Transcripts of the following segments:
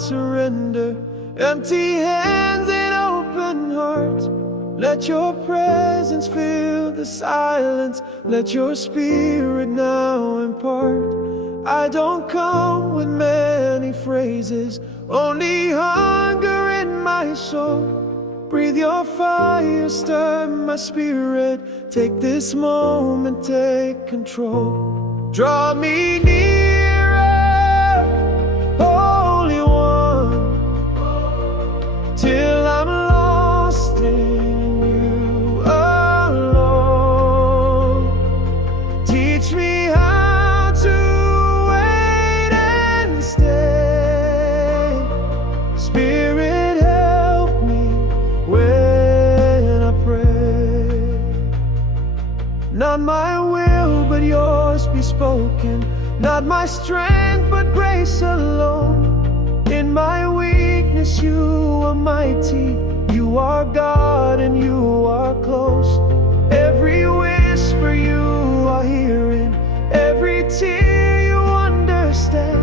surrender. Empty hands and open heart. Let your presence fill the silence. Let your spirit now impart. I don't come with many phrases, only hunger in my soul. Breathe your fire, stir my spirit. Take this moment, take control. Draw me nearer, Holy One, till I'm lost in you alone. Teach me how to wait and stay. Spirit, help me when I pray. Not my will, but yours be spoken. Not my strength, but grace alone. In my weakness, you are mighty. You are God and you are close. Every whisper you are hearing, every tear you understand.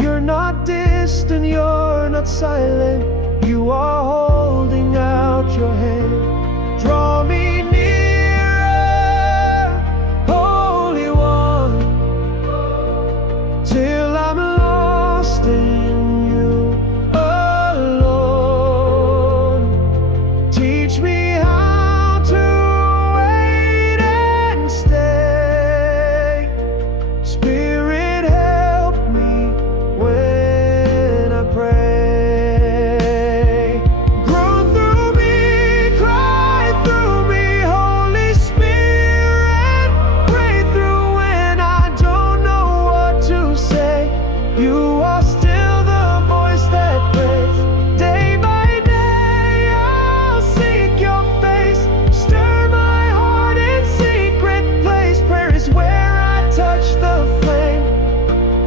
You're not distant, you're not silent. You are holding out your hand. Draw me nearer, Holy One, till I'm lost in you alone. Teach me how to wait and stay. Spirit, help me when I pray. Grow through me, cry through me, Holy Spirit. Pray through when I don't know what to say. You are still the voice that prays. Day by day I'll seek your face. Stir my heart in secret place. Prayer is where I touch the flame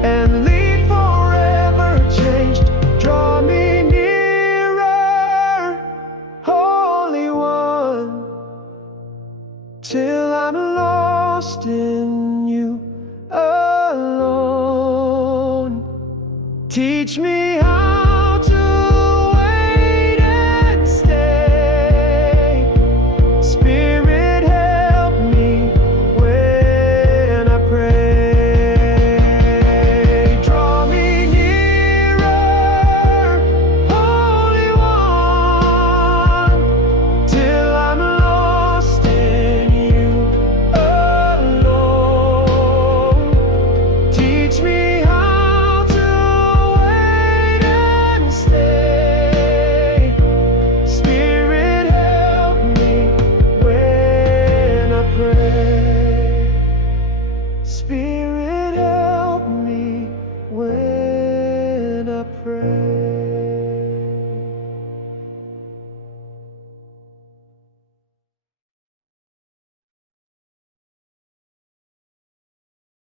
and leave forever changed. Draw me nearer, Holy One, till I'm lost in you alone. Teach me how